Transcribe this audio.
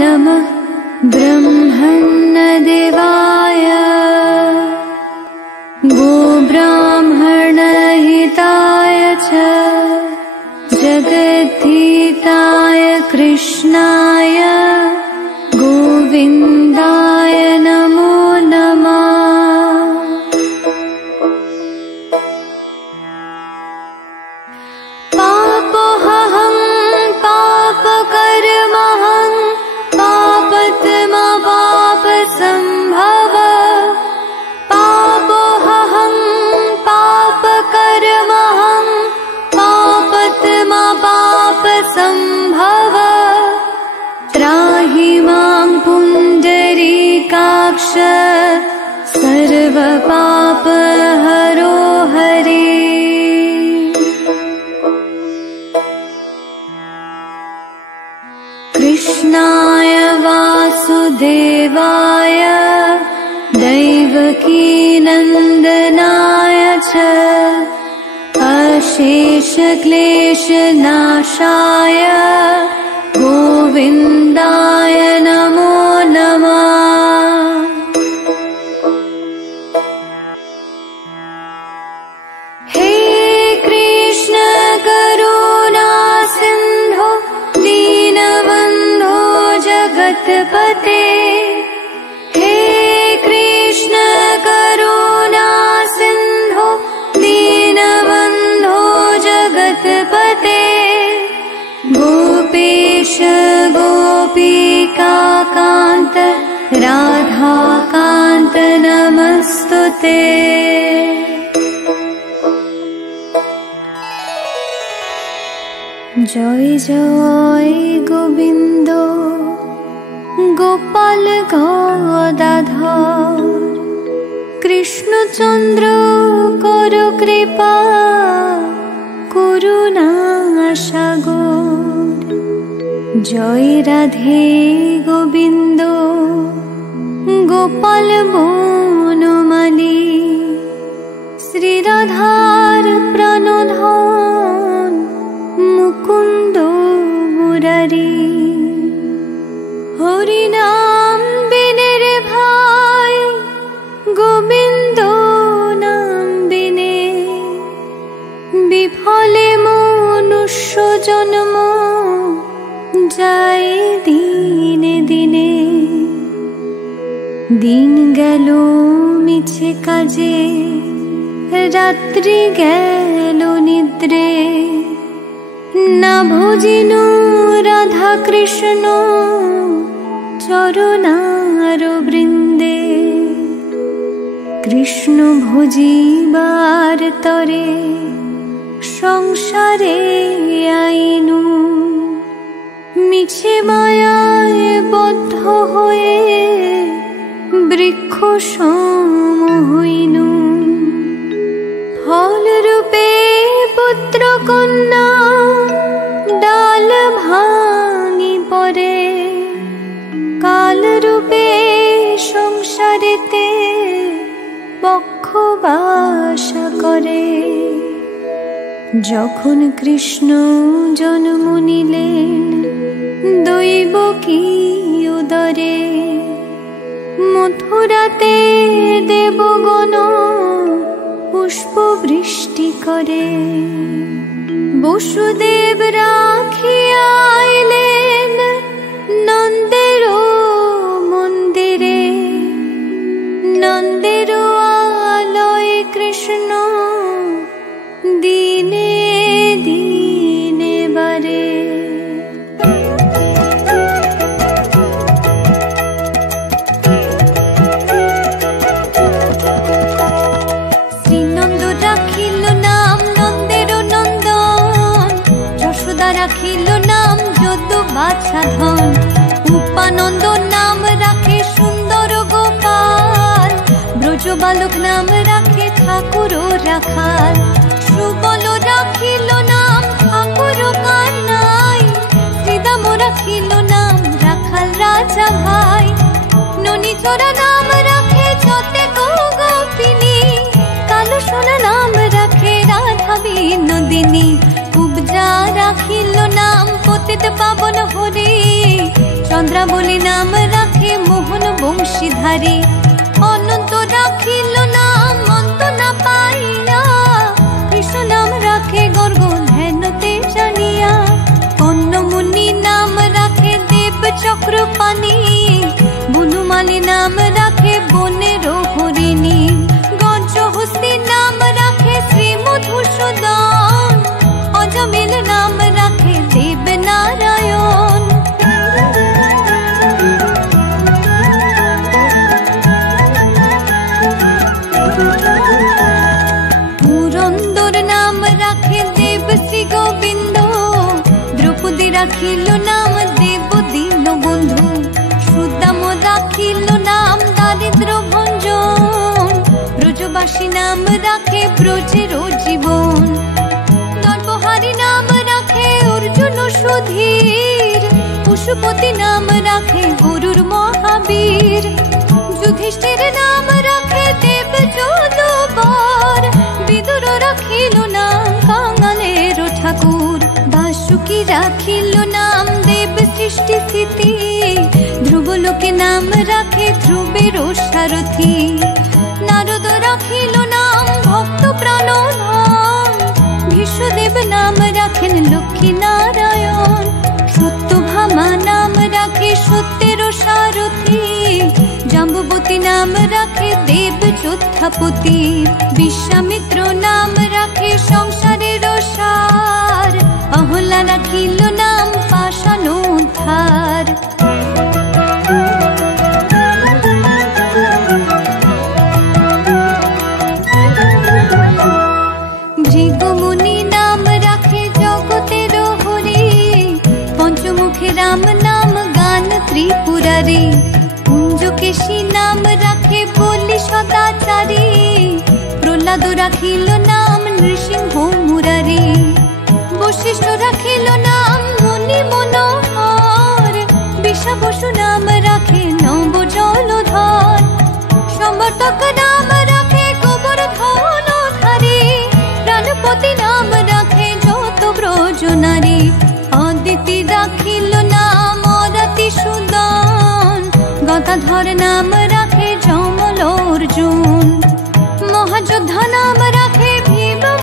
नमः ब्रह्मण्यदेवाय गोब्राह्मणहिताय च जगद्धिताय कृष्णाय गोविन्दाय नमो नमः। पापोऽहं पापकर्महं पापत्मा पापसम्भव पापोऽहं पापकर्महं पापत्मा पापसम्भव त्राहि मां पुण्डरीकाक्ष सर्वपापहरो हरे। कृष्णाय वासुदेवाय दैवकीनन्दनाय च अशेषक्लेशनाशाय गोविन्दाय नमो नमः। हे कृष्ण करुणा सिन्धो दीनबन्धो जगत्पते हे कृष्ण करुणा सिन्धो दीनबन्धो जगत्पते गोपेश गोपिकान्त राधाकान्त नमस्तुते। जय जय गोविन्द गोपाल गदाधर कृष्णचन्द्र कर कृपा करुणा सागर। जय राधे गोविन्द गोपाल बनमाली श्री राधार प्राणधन मुकुन्द मुरारी। हरि नाम बिने रे भाई गोविन्द नाम बिने विफले मनुष्य जन्म যায় দিনে দিনে। দিন গেল মিছে কাজে রাত্রি গেল নিদ্রে না ভজিনু রাধা কৃষ্ণ চরণার বৃন্দে। কৃষ্ণ ভজিবার তরে সংসারে আইনু মিছে মায়ায় বদ্ধ হয়ে বৃক্ষ সম হইনু। ফল রূপে পুত্র কন্যা ডাল ভাঙি পড়ে কাল রূপে সংসারেতে বক্ষবাস করে। যখন কৃষ্ণ জন্ম নিলেন দৈবকী উদরে মথুরাতে দেবগণ পুষ্প বৃষ্টি করে। বসুদেব রাখিয়া আইলেন নন্দের মন্দিরে নন্দের আলয়ে কৃষ্ণ দিনে দিনে বারে। শ্রীনন্দ রাখিল নাম নন্দের নন্দন যশোদা রাখিল নাম যদু বাছা ধন উপানন্দ নাম রাখে সুন্দর গোপাল ব্রজ বালক নাম রাখে ঠাকুর রাখাল সুবল রাখিল নাম ঠাকুর কানাই শ্রীদাম রাখিল নাম রাখাল রাজা ভাই ননীচরা নাম রাখে যতে গোপিনী কালো সোনা নাম রাখে রাধা বিনোদিনী। উপজা রাখিল নাম পতিত পাবন হরি চন্দ্রাবলী নাম রাখে মোহন বংশীধারী। অনন্ত রাখিল নাম অন্ত না পাইয়া, কৃষ্ণ নাম রাখে গর্গ ধ্যানতে জানিয়া। কন্যমুনি নাম রাখে দেব চক্রপাণি, বনমালী নাম রাখে বনের হরিণী। গজহস্তি নাম রাখে শ্রী মধুসূদন, অজমিল নাম রাখে দেব নারায়ণ। পুরন্দর নাম রাখে দেব শ্রী গোবিন্দ, দ্রৌপদী রাখিল নাম দেব দীন বন্ধু। সুদাম রাখিল নাম দারিদ্র ভঞ্জন, ব্রজবাসী নাম রাখে ব্রজের জীবন। দর্পহারি নাম রাখে অর্জুন সুধীর, পশুপতি নাম রাখে গরুর মহাবীর। যুধিষ্ঠির নাম রাখে দেব যদুবর, বিদুর রাখিল নাম কাঙালের ঠাকুর। বাসুকি রাখিল নাম দেব সৃষ্টি স্থিতি, ধ্রুবলোকে নাম রাখে ধ্রুবের সারথি। নারদ রাখিল নাম ভক্ত প্রাণধন, ভীষ্মদেব নাম রাখেন লক্ষ্মী নারায়ণ। সত্যভামা নাম রাখে সত্যের সারথি, জাম্বুবতী নাম রাখে দেব যোদ্ধাপতি। বিশ্বামিত্র নাম রাখে সংসারের সার, অহল্যা রাখিল নাম পাষাণ উদ্ধার। ভৃগুমুনি নাম রাখে জগতের হরি, পঞ্চমুখে রাম নাম গান ত্রিপুরারি। কুঞ্জকেশী নাম রাখে বলি সদাচারী, প্রহ্লাদ রাখিল নাম নৃসিংহ মুরারি। বশিষ্ঠ